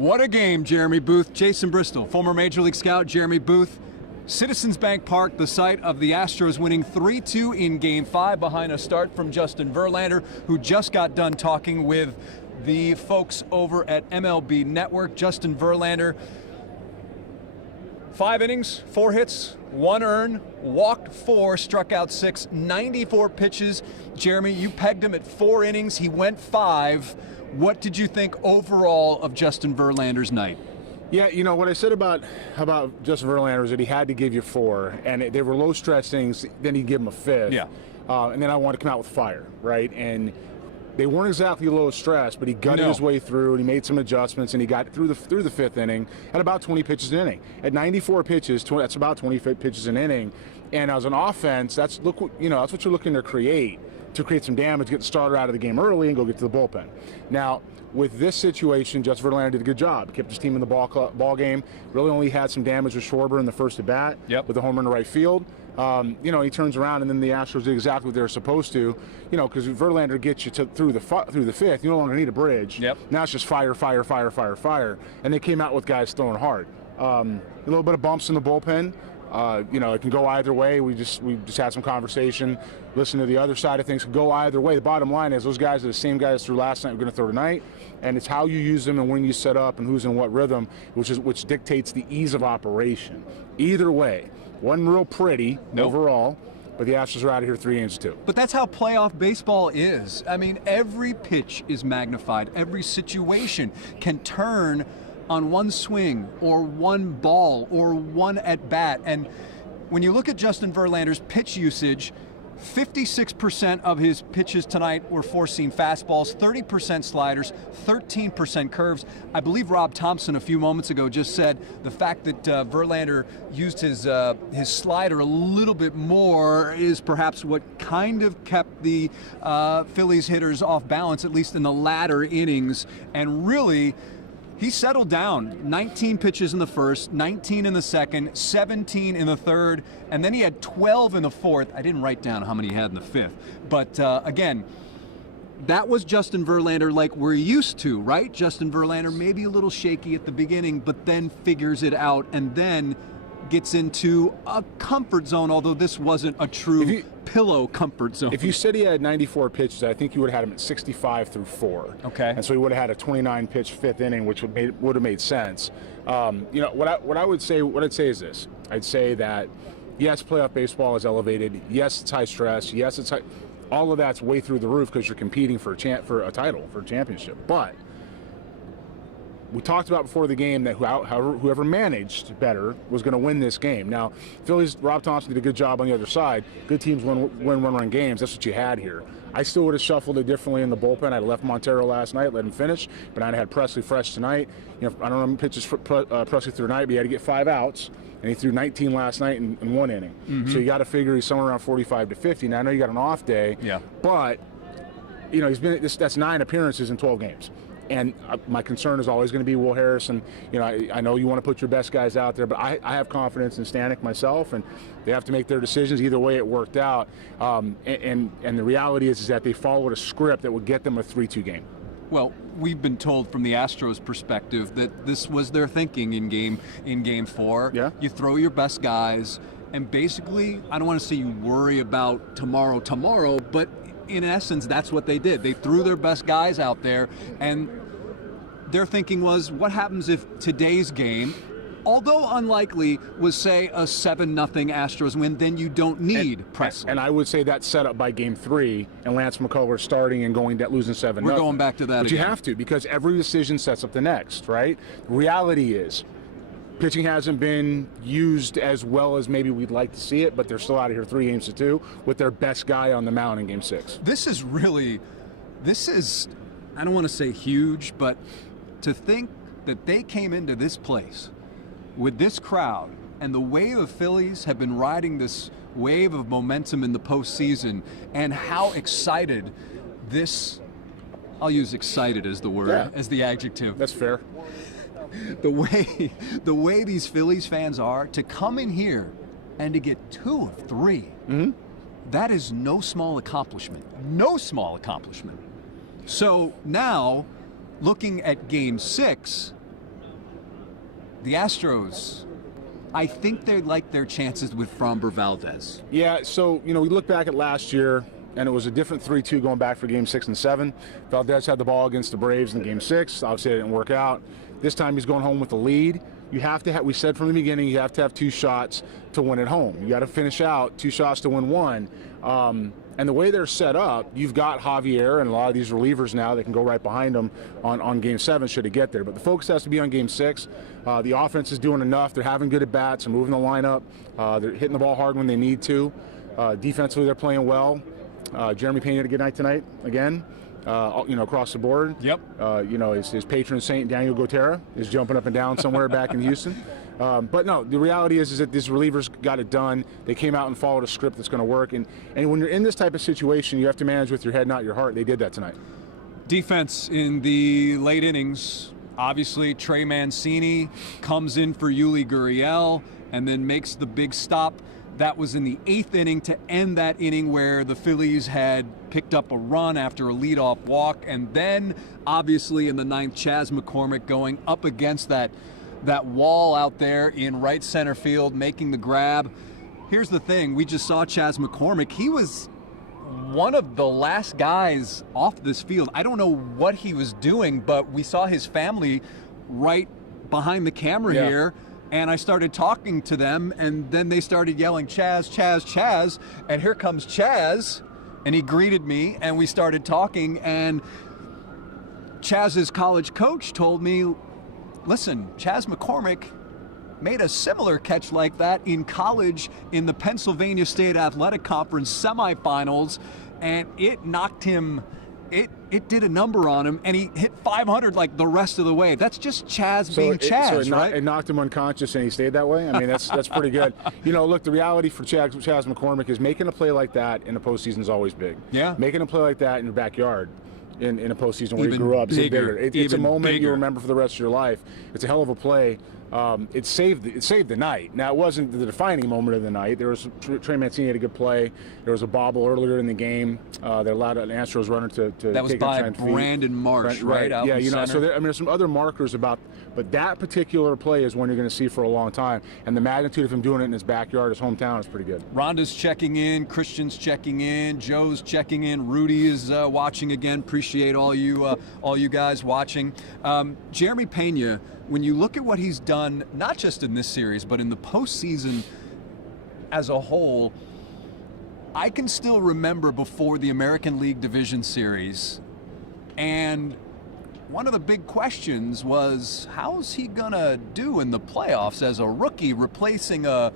What a game, Jeremy Booth. Jason Bristol, former Major League scout Jeremy Booth. Citizens Bank Park, the site of the Astros winning 3-2 in Game 5 behind a start from Justin Verlander, who just got done talking with the folks over at MLB Network. Justin Verlander, 5 innings, 4 hits, 1 earned, walked 4, struck out 6, 94 pitches. Jeremy, you pegged him at 4 innings. He went 5. What did you think overall of Justin Verlander's night? Yeah, you know, what I said about Justin Verlander is that he had to give you 4, and they were low-stress innings, then he'd give him a 5th. Yeah. And then I wanted to come out with fire, right? And they weren't exactly low stress, but he gutted his way through, and he made some adjustments, and he got through the 5th inning at about 20 pitches an inning. At 94 pitches, that's about 20 pitches an inning. And as an offense, that's what you're looking to create some damage, get the starter out of the game early, and go get to the bullpen. Now, with this situation, Justin Verlander did a good job. He kept his team in the ball game. Really only had some damage with Schwarber in the first at bat with a homer in the right field. He turns around, and then the Astros did exactly what they were supposed to. Because Verlander gets you through the 5th, you no longer need a bridge. Now it's just fire, fire, fire, fire, fire. And they came out with guys throwing hard. A little bit of bumps in the bullpen. It can go either way. We just had some conversation, listen to the other side of things. It can go either way. The bottom line is those guys are the same guys threw last night. We're going to throw tonight, and it's how you use them and when you set up and who's in what rhythm, which dictates the ease of operation. Either way, wasn't real pretty overall. But the Astros are out of here 3-2. But that's how playoff baseball is. I mean, every pitch is magnified. Every situation can turn on one swing or one ball or one at bat. And when you look at Justin Verlander's pitch usage, 56% of his pitches tonight were four-seam fastballs, 30% sliders, 13% curves. I believe Rob Thompson a few moments ago just said the fact that Verlander used his slider a little bit more is perhaps what kind of kept the Phillies hitters off balance, at least in the latter innings. And really, he settled down. 19 pitches in the first, 19 in the second, 17 in the third, and then he had 12 in the fourth. I didn't write down how many he had in the fifth. But again, that was Justin Verlander like we're used to, right? Justin Verlander maybe a little shaky at the beginning, but then figures it out and then gets into a comfort zone, although this wasn't a true pillow comfort zone. If you said he had 94 pitches, I think you would have had him at 65 through 4. Okay. And so he would have had a 29-pitch 5th inning, which would have made sense. What I'd say is this. I'd say that, yes, playoff baseball is elevated. Yes, it's high stress. Yes, it's high. All of that's way through the roof because you're competing for a title, for a championship. But we talked about before the game that whoever managed better was going to win this game. Now, Phillies, Rob Thompson did a good job on the other side. Good teams win one-run games. That's what you had here. I still would have shuffled it differently in the bullpen. I left Montero last night, let him finish, but I had Presley fresh tonight. I don't know how many pitches Presley threw tonight, but he had to get 5 outs, and he threw 19 last night in 1 inning. So you got to figure he's somewhere around 45 to 50. Now, I know you got an off day, but that's 9 appearances in 12 games. And my concern is always going to be Will Harrison. I know you want to put your best guys out there, but I have confidence in Stanek myself, and they have to make their decisions. Either way, it worked out. And the reality is that they followed a script that would get them a 3-2 game. Well, we've been told from the Astros' perspective that this was their thinking in game 4. Yeah. You throw your best guys, and basically, I don't want to say you worry about tomorrow, but in essence, that's what they did. They threw their best guys out there, and their thinking was, what happens if today's game, although unlikely, was, say, a 7-0 Astros win, then you don't need Presley. And I would say that's set up by Game 3, and Lance McCullers starting and losing 7-0. We're going back to that But again. you have to, because every decision sets up the next, right? The reality is, pitching hasn't been used as well as maybe we'd like to see it, but they're still out of here 3-2 with their best guy on the mound in Game 6. This is, I don't want to say huge, but to think that they came into this place with this crowd and the way the Phillies have been riding this wave of momentum in the postseason and how excited this, I'll use excited as the word, as the adjective. That's fair. The way these Phillies fans are, to come in here and to get 2 of 3, that is no small accomplishment. No small accomplishment. So now, looking at Game 6, the Astros, I think they like their chances with Framber Valdez. Yeah, so, we look back at last year, and it was a different 3-2 going back for Game 6 and 7. Valdez had the ball against the Braves in Game 6. Obviously, it didn't work out. This time, he's going home with the lead. You have to have, we said from the beginning, you have to have 2 shots to win at home. You got to finish out 2 shots to win 1. And the way they're set up, you've got Javier and a lot of these relievers now that can go right behind them on Game 7 should it get there. But the focus has to be on Game 6. The offense is doing enough. They're having good at-bats. They're moving the lineup. They're hitting the ball hard when they need to. Defensively, they're playing well. Jeremy Pena had a good night tonight again. Across the board. Yep. His patron saint, Daniel Gotera, is jumping up and down somewhere back in Houston. But no, the reality is that these relievers got it done. They came out and followed a script that's going to work. And when you're in this type of situation, you have to manage with your head, not your heart. They did that tonight. Defense in the late innings. Obviously, Trey Mancini comes in for Yuli Gurriel and then makes the big stop. That was in the 8th inning to end that inning where the Phillies had picked up a run after a leadoff walk. And then, obviously, in the 9th, Chas McCormick going up against that wall out there in right center field, making the grab. Here's the thing. We just saw Chas McCormick. He was one of the last guys off this field. I don't know what he was doing, but we saw his family right behind the camera here. And I started talking to them, and then they started yelling, Chas, Chas, Chas. And here comes Chas, and he greeted me, and we started talking. And Chas's college coach told me, listen, Chas McCormick made a similar catch like that in college in the Pennsylvania State Athletic Conference semifinals, and it knocked him. It did a number on him, and he hit 500 like the rest of the way. That's just Chas being Chas, right? It knocked him unconscious, and he stayed that way? I mean, that's pretty good. Look, the reality for Chas McCormick is making a play like that in the postseason is always big. Yeah. Making a play like that in your backyard in a postseason where you grew up is bigger. It's a moment you remember for the rest of your life. It's a hell of a play. It saved the night. Now, it wasn't the defining moment of the night. There was Trey Mancini had a good play. There was a bobble earlier in the game that allowed an Astros runner to that was take by 10 feet. Brandon Marsh, right? Out in center. So there's some other markers but that particular play is one you're going to see for a long time. And the magnitude of him doing it in his backyard, his hometown, is pretty good. Rhonda's checking in, Christian's checking in, Joe's checking in, Rudy is watching again. Appreciate all you guys watching. Jeremy Pena, when you look at what he's done, not just in this series, but in the postseason as a whole, I can still remember before the American League Division Series, and one of the big questions was, how's he gonna do in the playoffs as a rookie, replacing I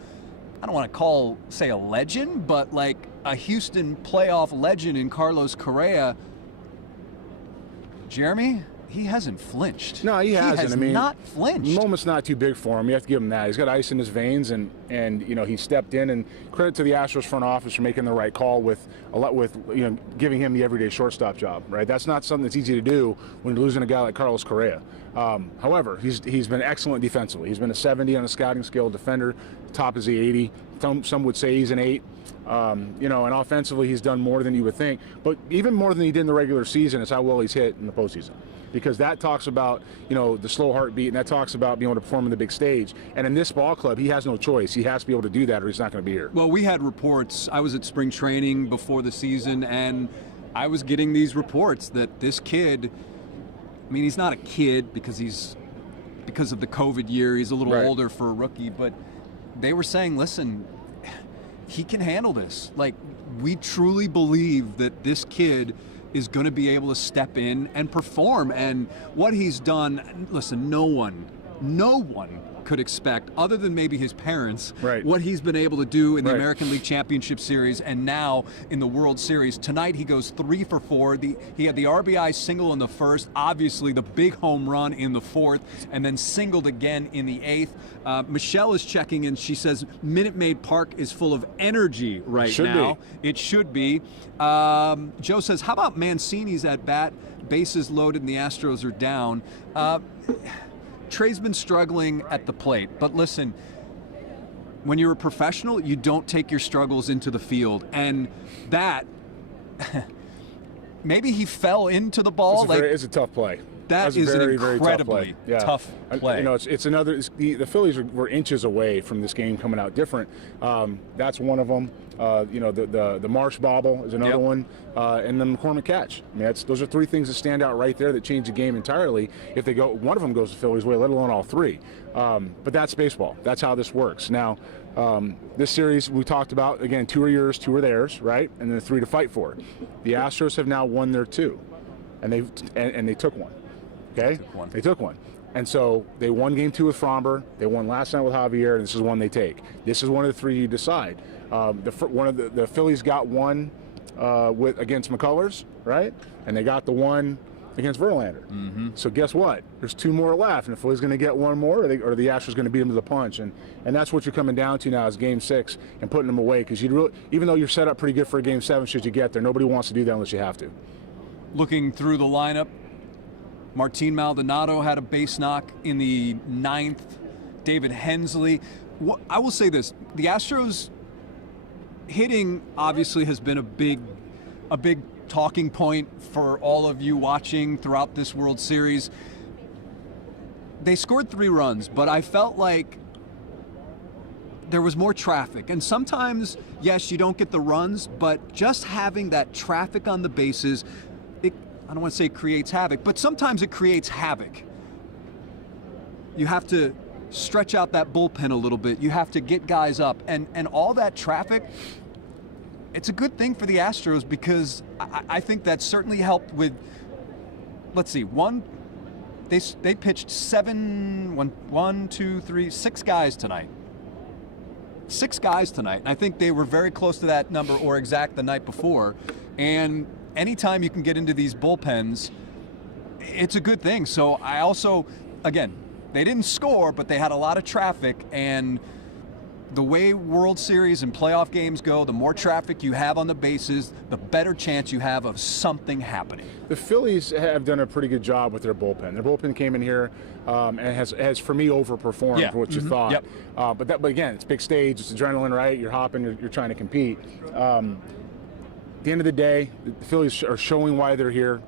don't want to say a legend, but like a Houston playoff legend in Carlos Correa. Jeremy, he hasn't flinched. No, he hasn't. I mean, not flinched. The moment's not too big for him. You have to give him that. He's got ice in his veins, and he stepped in. And credit to the Astros front office for making the right call with giving him the everyday shortstop job. Right, that's not something that's easy to do when you're losing a guy like Carlos Correa. However, he's been excellent defensively. He's been a 70 on a scouting scale defender. Top is the 80. Some would say he's an 8. And offensively he's done more than you would think. But even more than he did in the regular season is how well he's hit in the postseason. Because that talks about, the slow heartbeat, and that talks about being able to perform on the big stage. And in this ball club, he has no choice. He has to be able to do that, or he's not going to be here. Well, we had reports. I was at spring training before the season, and I was getting these reports that this kid, he's not a kid because of the COVID year. He's a little older for a rookie, but they were saying, listen, he can handle this. Like, we truly believe that this kid is going to be able to step in and perform. And what he's done, listen, no one could expect, other than maybe his parents, what he's been able to do in the American League Championship Series and now in the World Series. Tonight he goes 3 for 4. He had the RBI single in the first, obviously the big home run in the 4th, and then singled again in the 8th. Michelle is checking in. She says Minute Maid Park is full of energy right now. It should be. Joe says, how about Mancini's at bat? Bases loaded and the Astros are down. Trey's been struggling at the plate, but listen, when you're a professional, you don't take your struggles into the field, and that maybe he fell into the ball. It's a tough play. That is very, an incredibly tough play. It's another. The Phillies were inches away from this game coming out different. That's one of them. The Marsh bobble is another one, and the McCormick catch. I mean, those are three things that stand out right there that change the game entirely. If one of them goes the Phillies' way, let alone all three. But that's baseball. That's how this works. Now, this series we talked about, again, 2 are yours, 2 are theirs, right? And then 3 to fight for. The Astros have now won their 2, and they took one. Okay, they took one. And so they won game 2 with Fromber. They won last night with Javier, and this is one they take. This is one of the 3 you decide. The Phillies got one against McCullers, right? And they got the one against Verlander. Mm-hmm. So guess what? There's 2 more left, and the Phillies going to get one more, or the Astros going to beat them to the punch. And that's what you're coming down to now is Game 6 and putting them away, because even though you're set up pretty good for a Game 7 should you get there, nobody wants to do that unless you have to. Looking through the lineup, Martin Maldonado had a base knock in the 9th. David Hensley. I will say this: the Astros hitting obviously has been a big talking point for all of you watching throughout this World Series. They scored 3 runs, but I felt like there was more traffic. And sometimes, yes, you don't get the runs, but just having that traffic on the bases, I don't want to say it creates havoc, but sometimes it creates havoc. You have to stretch out that bullpen a little bit. You have to get guys up. And all that traffic, it's a good thing for the Astros, because I think that certainly helped with, let's see, they pitched 6 guys tonight. 6 guys tonight. I think they were very close to that number or exact the night before. And anytime you can get into these bullpens, it's a good thing. So I also, again, they didn't score, but they had a lot of traffic. And the way World Series and playoff games go, the more traffic you have on the bases, the better chance you have of something happening. The Phillies have done a pretty good job with their bullpen. Their bullpen came in here and has for me, overperformed what you thought. Yep. But again, it's big stage, it's adrenaline, right? You're hopping, you're trying to compete. At the end of the day, the Phillies are showing why they're here.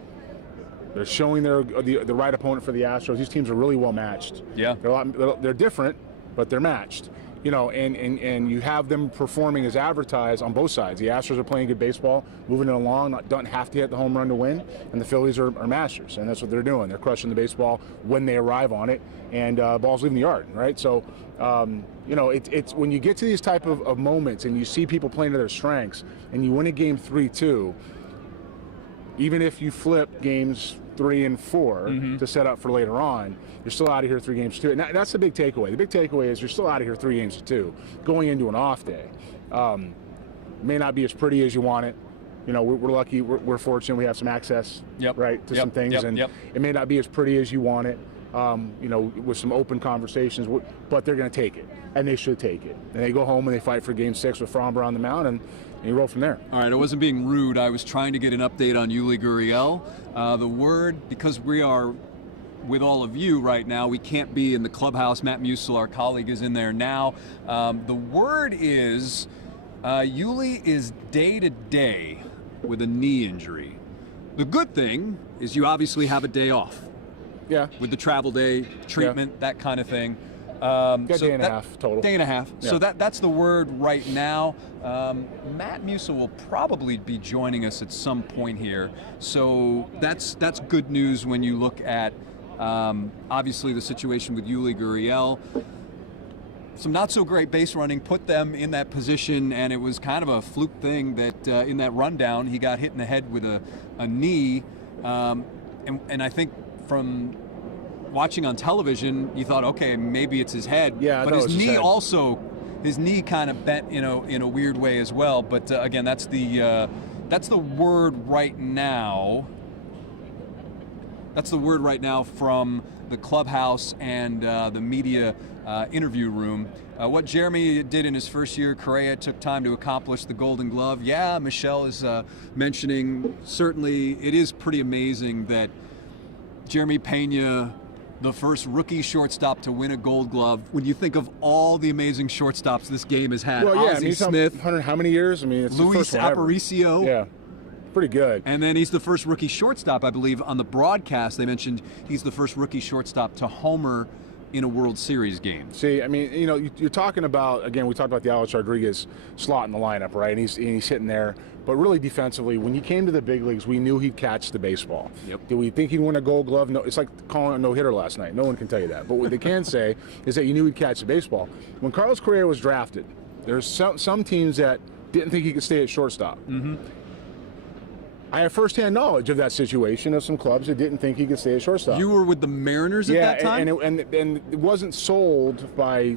They're showing they're the right opponent for the Astros. These teams are really well matched. Yeah, they're different, but they're matched. And you have them performing as advertised on both sides. The Astros are playing good baseball, moving it along, don't have to hit the home run to win, and the Phillies are masters, and that's what they're doing. They're crushing the baseball when they arrive on it, and ball's leaving the yard, right? So, it's when you get to these type of moments and you see people playing to their strengths, and you win a game 3-2, even if you flip games 3 and 4 to set up for later on, you're still out of here 3 games to 2. And that's the big takeaway. The big takeaway is you're still out of here 3 games to 2 going into an off day. May not be as pretty as you want it. We're lucky, we're fortunate, we have some access to some things, and it may not be as pretty as you want it. With some open conversations, but they're going to take it, and they should take it. And they go home and they fight for Game 6 with Fromber on the mound, and you roll from there. All right, I wasn't being rude. I was trying to get an update on Yuli Gurriel. The word, because we are with all of you right now, we can't be in the clubhouse. Matt Musil, our colleague, is in there now. The word is Yuli is day-to-day with a knee injury. The good thing is you obviously have a day off. Yeah. With the travel day, treatment, that kind of thing. Day and a half total. Day and a half. Yeah. So that's the word right now. Matt Musil will probably be joining us at some point here. So that's good news when you look at obviously the situation with Yuli Gurriel. Some not so great base running put them in that position, and it was kind of a fluke thing that in that rundown he got hit in the head with a knee, and I think from watching on television, you thought, okay, maybe it's his head. Yeah, but his knee kind of bent in a weird way as well. But again, that's the word right now. That's the word right now from the clubhouse and the media interview room. What Jeremy did in his first year, Correa took time to accomplish the Golden Glove. Yeah, Michelle is mentioning, certainly it is pretty amazing that Jeremy Pena, the first rookie shortstop to win a Gold Glove, when you think of all the amazing shortstops this game has had. Well, yeah, Ozzie Smith, how many years? I mean, it's Luis the first one ever. Aparicio. Yeah. pretty good. And then he's the first rookie shortstop, I believe, on the broadcast. They mentioned he's the first rookie shortstop to homer in a World Series game. See, I mean, you know, you're talking about, again, we talked about the Alex Rodriguez slot in the lineup, right? And he's hitting there. But really defensively, when he came to the big leagues, we knew he'd catch the baseball. Yep. Did we think he'd win a Gold Glove? No, it's like calling a no-hitter last night. No one can tell you that. But what they can say is that you knew he'd catch the baseball. When Carlos Correa was drafted, there's some teams that didn't think he could stay at shortstop. Mm-hmm. I have firsthand knowledge of that situation of some clubs that didn't think he could stay at shortstop. You were with the Mariners at that time? And it wasn't sold by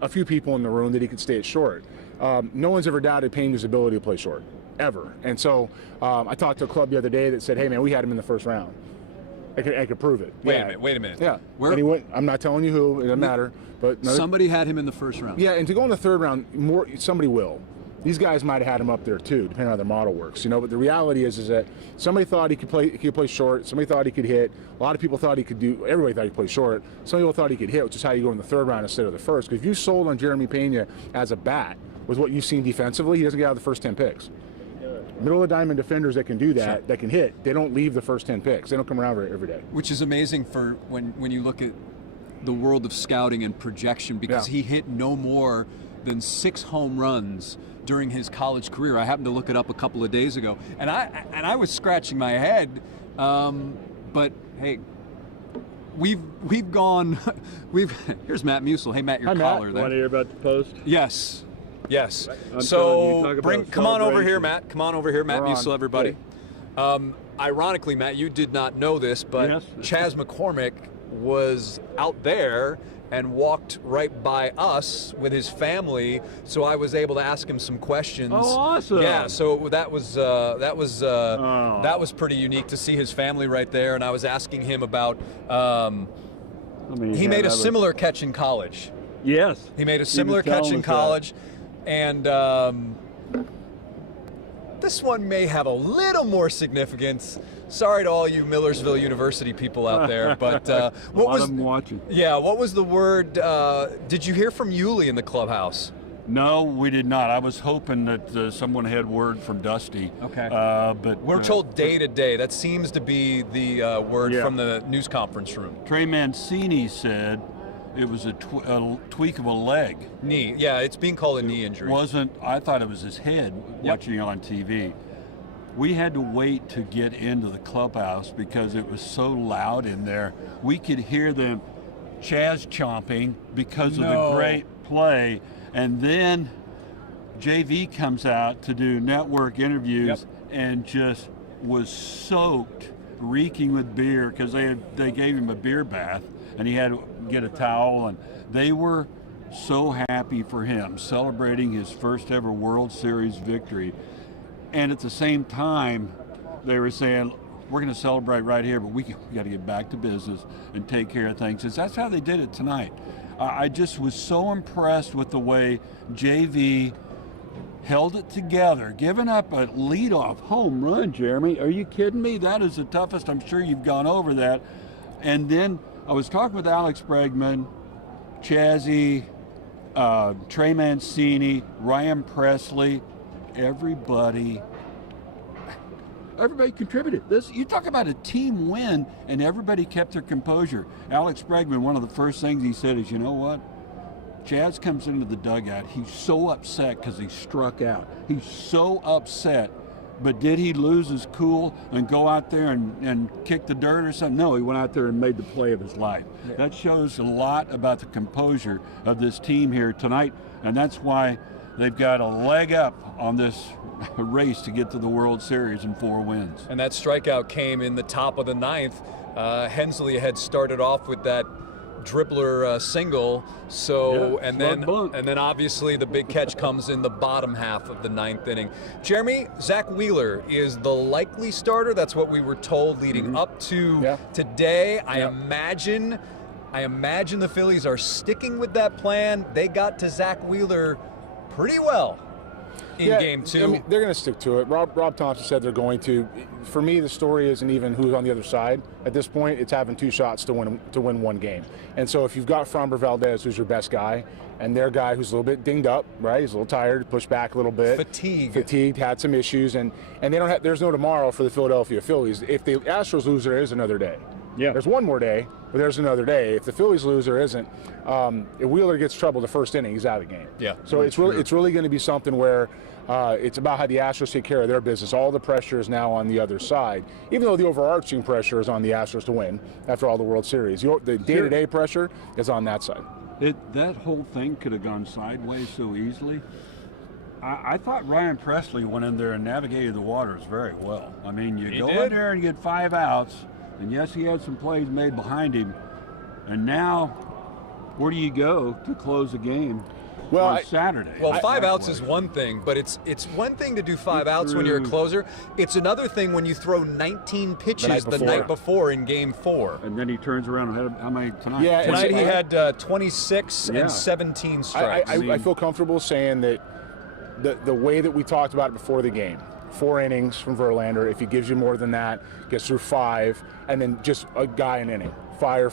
a few people in the room that he could stay at short. No one's ever doubted Pena's ability to play short, ever. And so I talked to a club the other day that said, hey, man, we had him in the first round. I could prove it. Wait a minute. Yeah. Where? And he went, I'm not telling you who, it doesn't matter. But somebody had him in the first round. Yeah, and to go in the third round, somebody will. These guys might have had him up there too, depending on how their model works, you know. But the reality is that somebody thought he could play short. Somebody thought he could hit. A lot of people thought he could do. Everybody thought he could play short. Some people thought he could hit, which is how you go in the third round instead of the first. Because if you sold on Jeremy Pena as a bat with what you've seen defensively, he doesn't get out of the first 10 picks. Middle of the diamond defenders that can do that, sure, that can hit, they don't leave the first 10 picks. They don't come around every day. Which is amazing for when you look at the world of scouting and projection, because he hit no more than 6 home runs during his college career. I happened to look it up a couple of days ago, and I was scratching my head. But hey, we've gone. Here's Matt Musel. Hey Matt, your caller there. Want to hear about the post? Yes. I'm So come on over here, Matt. Come on over here, Matt Musel, everybody. Ironically, Matt, you did not know this, but Yes. Chas McCormick was out there and walked right by us with his family, so I was able to ask him some questions. Oh, awesome! Yeah, so that was pretty unique to see his family right there, and I was asking him about. He made a similar catch in college. Yes. He made a similar catch in college, and this one may have a little more significance. Sorry to all you Millersville University people out there, but what was them watching? Yeah, what was the word? Did you hear from Yuli in the clubhouse? No, we did not. I was hoping that someone had word from Dusty. Okay. But We're told day to day. That seems to be the word from the news conference room. Trey Mancini said it was a tweak of a leg. Knee. Yeah, it's being called a knee injury. I thought it was his head watching on TV. We had to wait to get into the clubhouse because it was so loud in there. We could hear them Chaz chomping because of the great play. And then JV comes out to do network interviews and just was soaked, reeking with beer, because they gave him a beer bath and he had to get a towel. And they were so happy for him, celebrating his first ever World Series victory. And at the same time, they were saying, we're going to celebrate right here, but we got to get back to business and take care of things. That's how they did it tonight. I just was so impressed with the way JV held it together, giving up a leadoff home run, Jeremy. Are you kidding me? That is the toughest. I'm sure you've gone over that. And then I was talking with Alex Bregman, Chazzy, Trey Mancini, Ryan Presley. Everybody contributed. You talk about a team win, and everybody kept their composure. Alex Bregman, one of the first things he said is, you know what? Chaz comes into the dugout. He's so upset because he struck out. He's so upset. But did he lose his cool and go out there and kick the dirt or something? No, he went out there and made the play of his life. Yeah. That shows a lot about the composure of this team here tonight, and that's why they've got a leg up on this race to get to the World Series in 4 wins. And that strikeout came in the top of the 9th. Hensley had started off with that dribbler single, and then obviously the big catch comes in the bottom half of the 9th inning. Jeremy, Zach Wheeler is the likely starter. That's what we were told leading up to today. I imagine the Phillies are sticking with that plan. They got to Zach Wheeler pretty well. in Game 2. I mean, they're going to stick to it. Rob Thompson said they're going to. For me, the story isn't even who's on the other side at this point. It's having 2 shots to win one game. And so if you've got Framber Valdez, who's your best guy, and their guy who's a little bit dinged up, right? He's a little tired, pushed back a little bit. Fatigued, had some issues, and they don't have. There's no tomorrow for the Philadelphia Phillies. If the Astros lose, there is another day. Yeah. There's one more day, but there's another day. If the Phillies lose, there isn't. If Wheeler gets trouble the first inning, he's out of the game. Yeah. So it's really going to be something where it's about how the Astros take care of their business. All the pressure is now on the other side, even though the overarching pressure is on the Astros to win after all the World Series. The day-to-day pressure is on that side. That whole thing could have gone sideways so easily. I thought Ryan Presley went in there and navigated the waters very well. I mean, you go in there and get 5 outs, and yes, he had some plays made behind him. And now, where do you go to close the game on Saturday? Well, 5 outs is one thing, but it's one thing to do 5 outs when you're a closer. It's another thing when you throw 19 pitches the night before in Game 4. And then he turns around and had how many tonight? Yeah, tonight he had 26 and 17 strikes. I feel comfortable saying that the way that we talked about it before the game, 4 innings from Verlander. If he gives you more than that, gets through 5, and then just a guy an inning. Fire.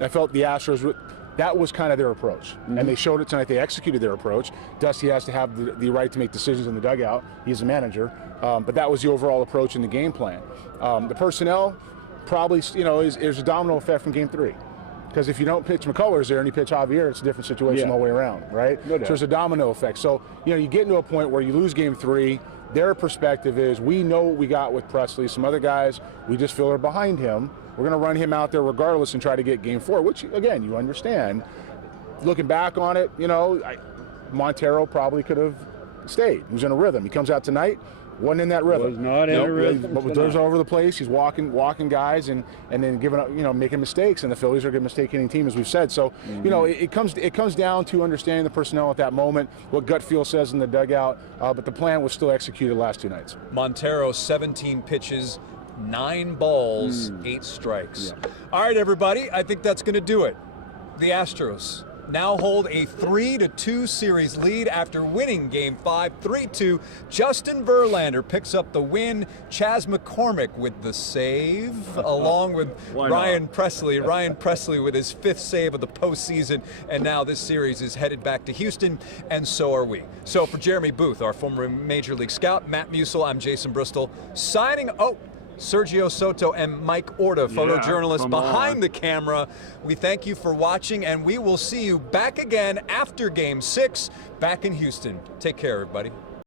I felt the Astros, that was kind of their approach. And they showed it tonight. They executed their approach. Dusty has to have the right to make decisions in the dugout. He's the manager. But that was the overall approach in the game plan. The personnel probably, is a domino effect from Game 3. Because if you don't pitch McCullers there and you pitch Javier, it's a different situation all the way around, right? So there's a domino effect. So, you get into a point where you lose Game 3. Their perspective is, we know what we got with Presley. Some other guys, we just feel are behind him. We're going to run him out there regardless and try to get Game 4, which, again, you understand. Looking back on it, Montero probably could have stayed. He was in a rhythm. He comes out tonight, wasn't in that rhythm. Was not in a rhythm. But those all over the place. He's walking guys and then giving up, making mistakes. And the Phillies are a good mistake-hitting team, as we've said. So, it comes down to understanding the personnel at that moment, what gut feel says in the dugout. But the plan was still executed the last 2 nights. Montero, 17 pitches, 9 balls, 8 strikes. Yeah. All right, everybody, I think that's going to do it. The Astros now hold a 3-2 series lead after winning Game 5, 3-2. Justin Verlander picks up the win. Chas McCormick with the save, along with Ryan Presley. Ryan Presley with his 5th save of the postseason. And now this series is headed back to Houston, and so are we. So for Jeremy Booth, our former Major League scout, Matt Musil, I'm Jason Bristol, signing. Sergio Soto and Mike Orta, photojournalists behind the camera. We thank you for watching, and we will see you back again after Game 6 back in Houston. Take care, everybody.